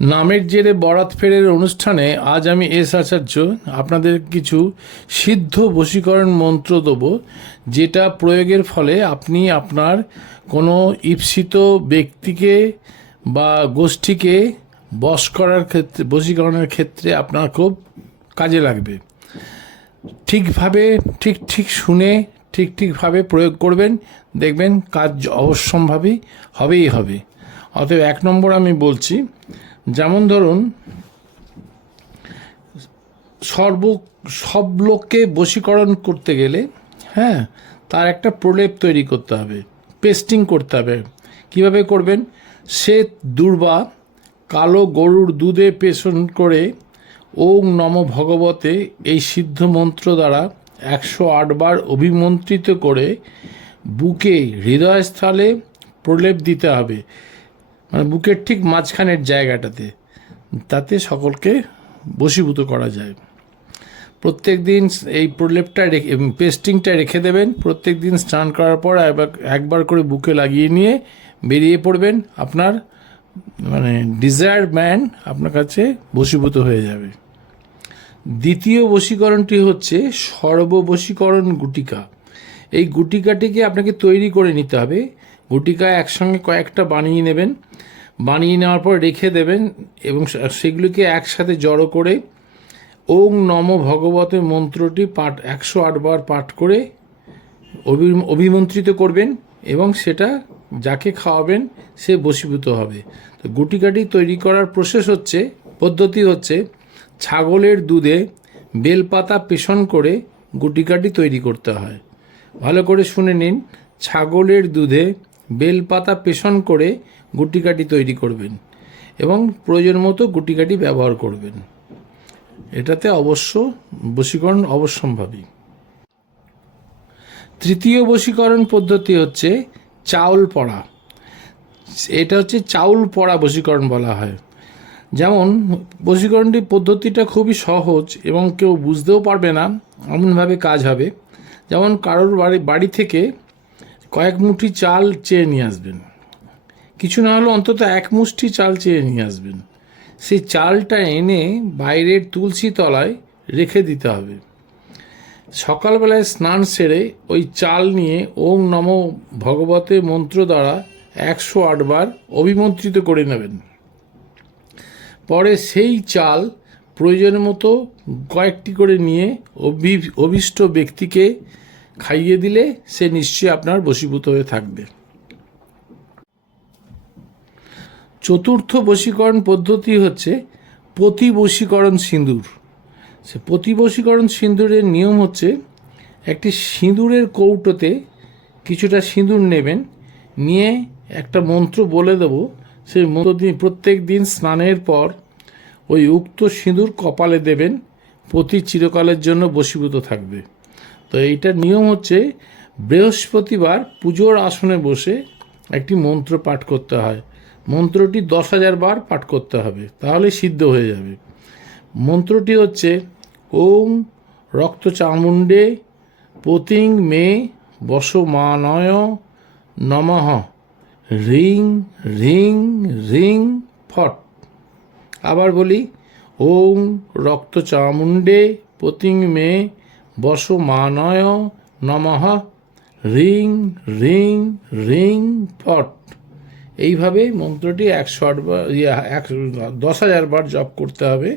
নামের জেরে বরাত ফেরের অনুষ্ঠানে আজ আমি এস আচার্য আপনাদের কিছু সিদ্ধ বশীকরণ মন্ত্র দেব, যেটা প্রয়োগের ফলে আপনি আপনার কোনো ঈপ্সিত ব্যক্তিকে বা গোষ্ঠীকে বশ করার ক্ষেত্রে, বশীকরণের ক্ষেত্রে আপনার খুব কাজে লাগবে। ঠিকভাবে ঠিক শুনে ঠিকভাবে প্রয়োগ করবেন, দেখবেন কাজ অবশ্যম্ভাবী হবেই হবে। অতএব 1 নম্বর আমি বলছি, যেমন ধরুন সব লোককে বশীকরণ করতে গেলে তার একটা প্রলেপ তৈরি করতে হবে, পেস্টিং করতে হবে। কিভাবে করবেন? শ্বেত দূর্বা কালো গরুর দুধে পেষণ করে ওং নম ভগবতে এই সিদ্ধ মন্ত্র দ্বারা 108 বার অভিমন্ত্রিত করে বুকে হৃদয়স্থলে প্রলেপ দিতে হবে, মানে বুকের ঠিক মাঝখানের জায়গাটাতে, তাতে সকলকে বশীভূত করা যায়। প্রত্যেক দিন এই প্রলেপটা পেস্টিংটা রেখে দেবেন। প্রত্যেক দিন স্নান করার পর একবার করে বুকে লাগিয়ে নিয়ে বেরিয়ে পড়বেন। আপনার মানে ডিজায়ার্ড ম্যান আপনার কাছে বশীভূত হয়ে যাবে। দ্বিতীয় বশীকরণটি হচ্ছে সর্ববশীকরণ গুটিকা। এই গুটিকাটিকে আপনাকে তৈরি করে নিতে হবে। গুটিকা একসঙ্গে কয়েকটা বানিয়ে নেবেন, বানিয়ে নেওয়ার পর রেখে দেবেন এবং সেগুলিকে একসাথে জড়ো করে ওং নম ভগবতে মন্ত্রটি 108 বার পাঠ করে অভিমন্ত্রিত করবেন এবং সেটা যাকে খাওয়াবেন সে বশীভূত হবে। তো গুটিকাটি তৈরি করার পদ্ধতি হচ্ছে ছাগলের দুধে বেলপাতা পেষণ করে গুটিকাটি তৈরি করতে হয়। ভালো করে শুনে নিন, ছাগলের দুধে বেলপাতা পেষণ করে গুটিকাটি তৈরি করবেন এবং প্রয়োজন মতো গুটিকাটি ব্যবহার করবেন। এটাতে অবশ্য বশীকরণ অবশ্যম্ভাবী। তৃতীয় বশীকরণ পদ্ধতি হচ্ছে চাউল পড়া। এটা হচ্ছে চাউল পড়া বশীকরণ বলা হয়। যেমন বশীকরণটি পদ্ধতিটা খুবই সহজ এবং কেউ বুঝতেও পারবে না এমনভাবে কাজ হবে। যেমন কারোর বাড়ি থেকে কয়েক মুঠি চাল চেয়ে নিয়ে আসবেন, কিছু না হলেও অন্তত 1 মুষ্টি চাল চেয়ে নিয়ে আসবেন। সেই চালটা এনে বাইরের তুলসী তলায় রেখে দিতে হবে। সকালবেলায় স্নান সেরে ওই চাল নিয়ে ওং নম ভগবতে মন্ত্র দ্বারা 108 বার অভিমন্ত্রিত করে নেবেন। পরে সেই চাল প্রয়োজন মতো কয়েকটি করে নিয়ে অভীষ্ট ব্যক্তিকে খাইয়ে দিলে সে নিশ্চয়ই আপনার বশীভূত হয়ে থাকবে। চতুর্থ বশীকরণ পদ্ধতি হচ্ছে প্রতিবশীকরণ সিঁদুর। সে প্রতিবশীকরণ সিঁদুরের নিয়ম হচ্ছে, একটি সিঁদুরের কৌটোতে কিছুটা সিঁদুর নেবেন, নিয়ে একটা মন্ত্র বলে দেব। সেই মন্ত্র দিয়ে প্রত্যেক দিন স্নানের পর ওই উক্ত সিঁদুর কপালে দেবেন, প্রতি চিরকালের জন্য বশীভূত থাকবে। তো এইটার নিয়ম হচ্ছে, বৃহস্পতিবার পুজোর আসনে বসে একটি মন্ত্র পাঠ করতে হয়। মন্ত্রটি 10,000 বার পাঠ করতে হবে, তাহলে সিদ্ধ হয়ে যাবে। মন্ত্রটি হচ্ছে ওং রক্তচামুণ্ডে পতিং মে বসমানয় নমঃ রিং রিং রিং ফট। আবার বলি, ওং রক্তচামুণ্ডে পতিং মে বসমানয় নমঃ রিং রিং রিং ফট। এইভাবে মন্ত্রটি 108 বার 10,000 বার জপ করতে হবে।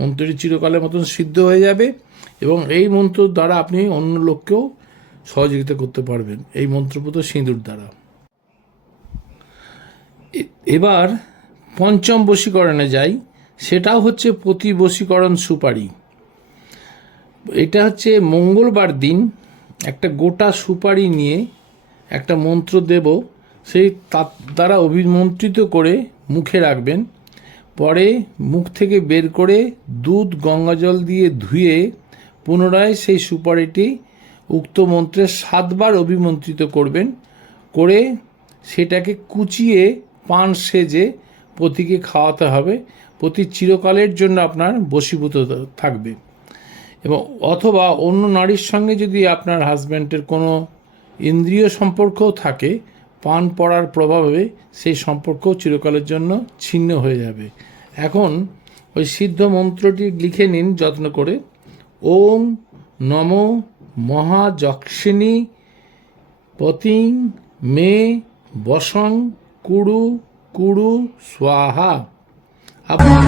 মন্ত্রটি চিরকালের মতন সিদ্ধ হয়ে যাবে এবং এই মন্ত্র দ্বারা আপনি অন্য লোককেও সহযোগিতা করতে পারবেন এই মন্ত্রপুত সিঁদুর দ্বারা। এবার পঞ্চম বশীকরণে যাই। সেটাও হচ্ছে প্রতিবশীকরণ সুপারি। এটা হচ্ছে মঙ্গলবার দিন একটা গোটা সুপারি নিয়ে একটা মন্ত্র দেব, সেই তার দ্বারা অভিমন্ত্রিত করে মুখে রাখবেন। পরে মুখ থেকে বের করে দুধ গঙ্গাজল দিয়ে ধুয়ে পুনরায় সেই সুপারিটি উক্ত মন্ত্রে 7 বার অভিমন্ত্রিত করবেন। করে সেটাকে কুচিয়ে পান সেজে পতিকে খাওয়াতে হবে। পতি চিরকালের জন্য আপনার বশীভূত থাকবে। এবং অথবা অন্য নারীর সঙ্গে যদি আপনার হাজব্যান্ডের কোনো ইন্দ্রিয় সম্পর্কও থাকে, পান পড়ার প্রভাবে সেই সম্পর্ক চিরকালের জন্য ছিন্ন হয়ে যাবে। এখন ওই সিদ্ধ মন্ত্রটি লিখে নিন যত্ন করে। ওং নমো মহাযক্ষিণী পতিং মে বসং কুড়ু কুড়ু স্বাহা। আপনার